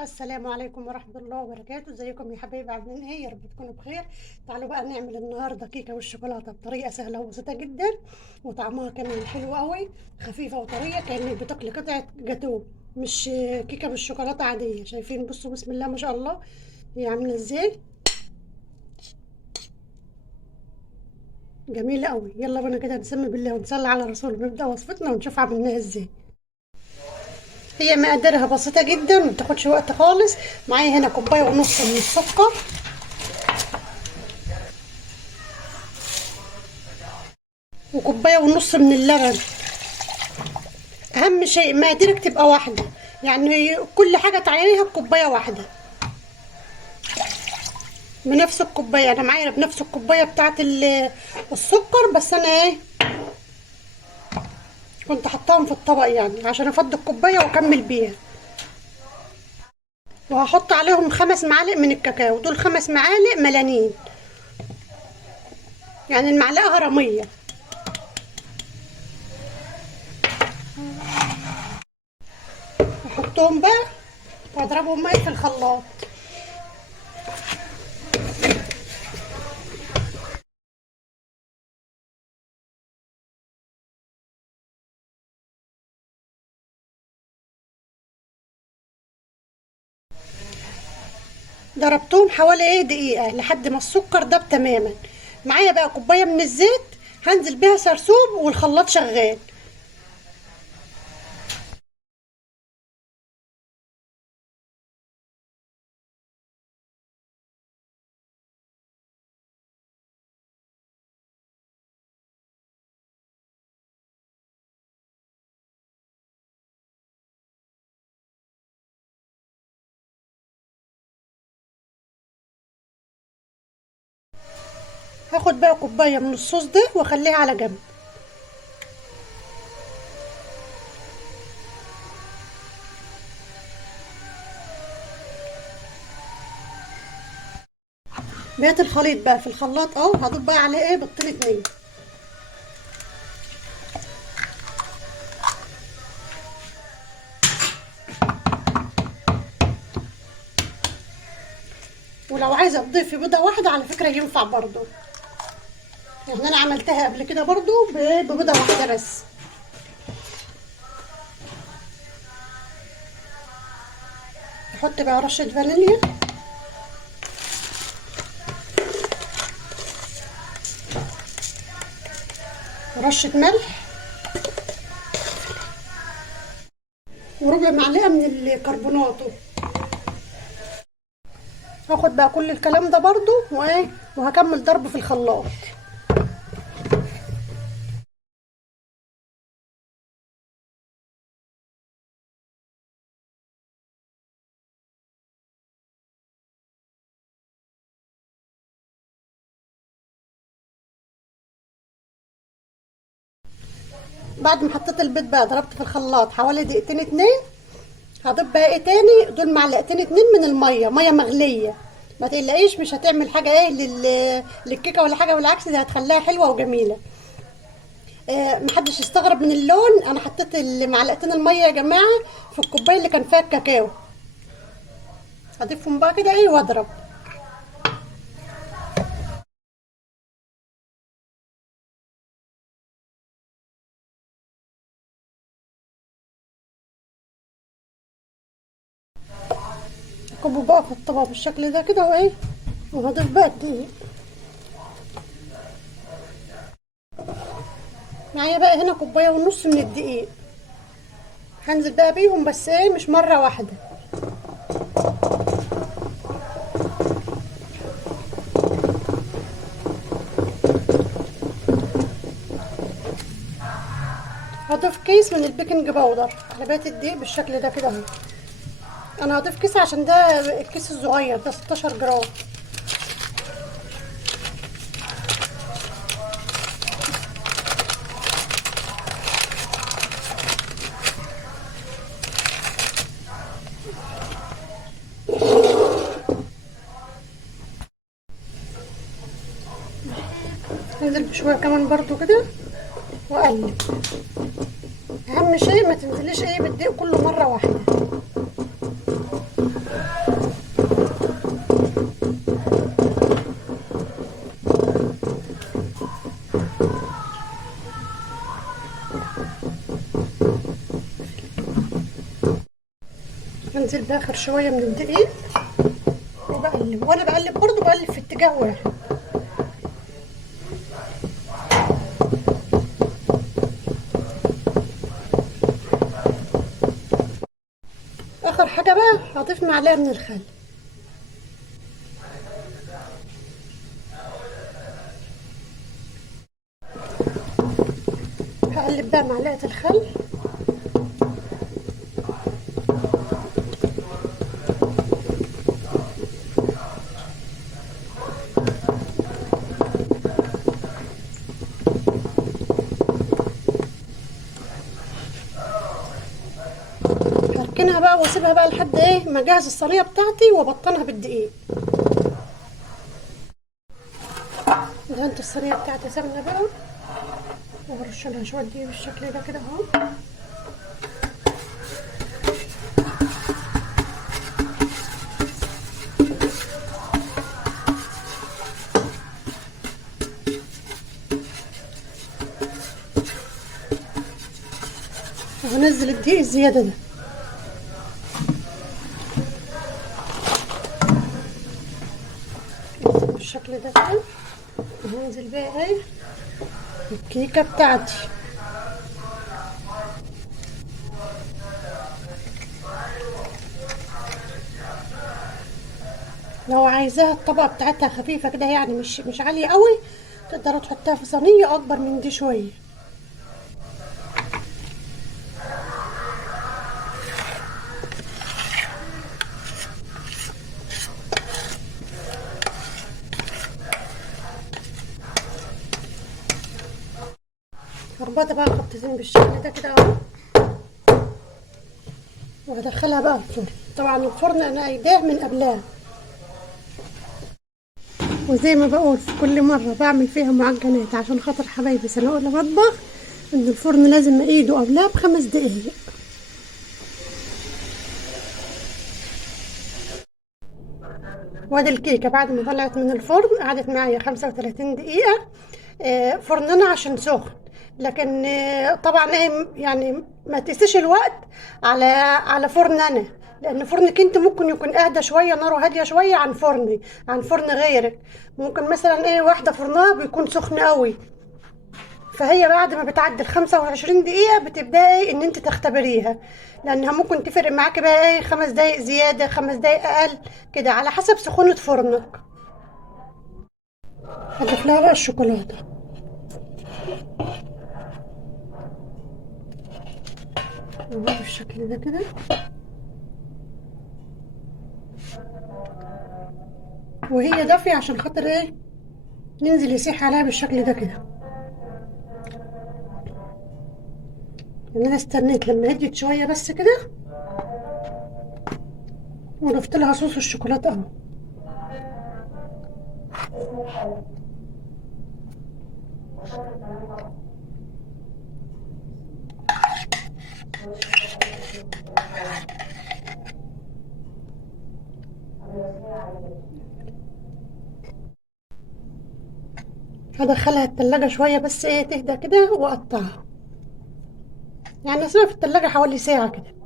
السلام عليكم ورحمة الله وبركاته. ازيكم يا حبايبي؟ عاملين ايه؟ يا رب تكونوا بخير. تعالوا بقى نعمل النهارده كيكة والشوكولاتة بطريقة سهلة وبسيطة جدا، وطعمها كمان حلو قوي، خفيفة وطرية كأنك بتاكلي قطعة جاتوه، مش كيكة بالشوكولاتة عادية. شايفين؟ بصوا بسم الله ما شاء الله هي عاملة ازاي، جميلة قوي. يلا بينا كده نسمي بالله ونصلي على رسوله، نبدأ وصفتنا ونشوف عملناها ازاي. هي مقاديرها بسيطة جدا، ما بتاخدش وقت خالص. معايا هنا كوباية ونص من السكر، وكوباية ونص من اللبن. اهم شيء مقاديرك تبقى واحده، يعني كل حاجه تعيريها بكوبايه واحده، بنفس الكوبايه. انا معايا بنفس الكوبايه بتاعه السكر، بس انا ايه كنت حطاهم في الطبق يعني عشان افضي الكوبايه واكمل بيها. وهحط عليهم 5 معالق من الكاكاو، دول 5 معالق ملانين، يعني المعلقه هرميه. احطهم بقى واضربهم معي في الخلاط. ضربتهم حوالي دقيقه لحد ما السكر داب تماما. معايا بقى كوبايه من الزيت، هنزل بيها سرسوب والخلاط شغال. هاخد بقى كوبايه من الصوص ده واخليها على جنب. بقيت الخليط بقى في الخلاط اهو، هضيف بقى عليه بيضتين 2. ولو عايزه تضيفي بيضه واحده على فكره ينفع برضو، يعني انا عملتها قبل كده برضو ببيضه واحده بس. احط بقى رشه فانيليا، ورشه ملح، وربع معلقه من الكربوناتو. هاخد بقى كل الكلام ده برضو وهكمل ضرب في الخلاط. بعد ما حطيت البيض بقى ضربت في الخلاط حوالي دقيقتين 2. هضيف بقى تاني؟ دول معلقتين 2 من الميه، ميه مغليه. ما تقلقيش، مش هتعمل حاجه للكيكه ولا حاجه، بالعكس دي هتخليها حلوه وجميله. محدش يستغرب من اللون، انا حطيت معلقتين الميه يا جماعه في الكوبايه اللي كان فيها الكاكاو. هضيفهم بقى كده واضرب. اكبه بقى في الطبق بالشكل ده كده وهضيف بقى الدقيق. معايا بقى هنا كوبايه ونص من الدقيق، هنزل بقى بيهم بس مش مره واحده. هضيف كيس من البيكنج باودر على بقيه الدقيق بالشكل ده كده اهو. انا هضيف كيس عشان ده الكيس الصغير ده 16 جرام. انزل بشويه كمان برضو كده واقلب. اهم شيء ما تنزليش بالدقيق كله مره واحده. وانزل باخر شويه من الدقيق وبقلب، وانا بقلب برضو بقلب في اتجاه واحد. اخر حاجه بقى هضيف معلقه من الخل. هقلب بقى معلقه الخل. هركنها بقى واسيبها بقى لحد ايه ما اجهز الصينيه بتاعتي وابطنها بالدقيق. دهنت الصينيه بتاعتي سمنه بقى وبرش لها شويه دقيق بالشكل ده كده اهو. وهنزل الدقيق الزياده ده. بالشكل ده كده. وهنزل بقى ايه الكيكه بتاعتي. لو عايزاها الطبقه بتاعتها خفيفه كده يعني مش عاليه قوي، تقدروا تحطها في صينيه اكبر من دي شويه. هربطها بقى خبطتين بالشكل ده كده اهو، وهدخلها بقى الفرن. طبعا الفرن انا قايداه من قبلها، وزي ما بقول في كل مرة بعمل فيها معجنات عشان خاطر حبايبي سنقول المطبخ ان الفرن لازم ايده قبلها ب5 دقايق. وادي الكيكة بعد ما طلعت من الفرن قعدت معايا 35 دقيقة. فرننا عشان سخن، لكن طبعا يعني ما تقيسيش الوقت على فرن انا، لان فرنك انت ممكن يكون اهدى شويه، ناره هاديه شويه عن فرني، عن فرن غيرك. ممكن مثلا واحده فرنها بيكون سخن قوي، فهي بعد ما بتعدي ال25 دقيقه بتبداي ان انت تختبريها، لانها ممكن تفرق معاكي بقى 5 دقايق زياده 5 دقايق اقل كده على حسب سخونه فرنك. هضيف لها بقى الشوكولاته. بالشكل ده كده. وهي دافية عشان خاطر ينزل يسيح عليها بالشكل ده كده. يعني انا استنيت لما هديت شوية بس كده، وضفت لها صوص الشوكولاتة اهو. هدخلها التلاجة شوية بس تهدى كده واقطعها، يعني اسيبها في التلاجة حوالي ساعة كده.